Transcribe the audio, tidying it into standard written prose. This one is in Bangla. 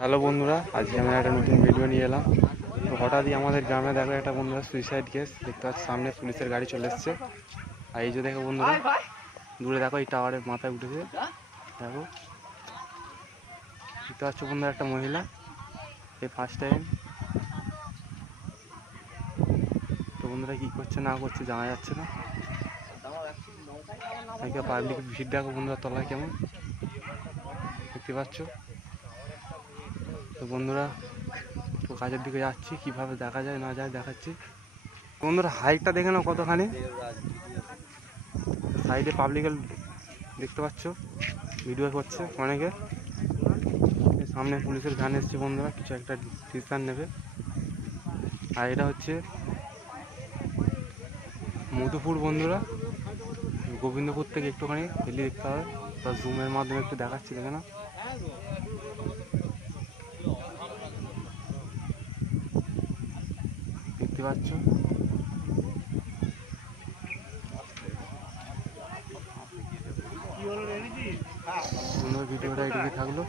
হ্যালো বন্ধুরা, আজকে আমি একটা নতুন ভিডিও নিয়ে এলাম। তো হঠাৎই আমাদের গ্রামে দেখো একটা বন্ধুরা সুইসাইড কেস দেখতে পাচ্ছি। সামনে পুলিশের গাড়ি চলে এসছে। আর এই যে দেখো বন্ধুরা, দূরে দেখো এই টাওয়ারের মাথায় উঠেছে। দেখো দেখতে পাচ্ছ বন্ধুরা, একটা মহিলা এই ফার্স্ট টাইম। তো বন্ধুরা কী করছে না করছে জানা যাচ্ছে না। পাবলিকের ভিড় দেখো বন্ধুরা, তলায় কেমন দেখতে পাচ্ছ। তো বন্ধুরা, তো কাজের দিকে যাচ্ছি, কিভাবে দেখা যায় না যায় দেখাচ্ছি। বন্ধুরা হাইটটা দেখে নাও কতখানি। সাইডে পাবলিকের দেখতে পাচ্ছ, ভিডিও করছে অনেকে। সামনে পুলিশের ভ্যান এসছে বন্ধুরা, কিছু একটা ডিসিশন নেবে। আর এটা হচ্ছে মধুপুর বন্ধুরা, গোবিন্দপুর থেকে একটুখানি হেলি দেখতে হবে। তার জুমের মাধ্যমে একটু দেখাচ্ছি, দেখে না দেখতে পাচ্ছ। বন্ধুরা ভিডিওটা এটুকুই থাকলো।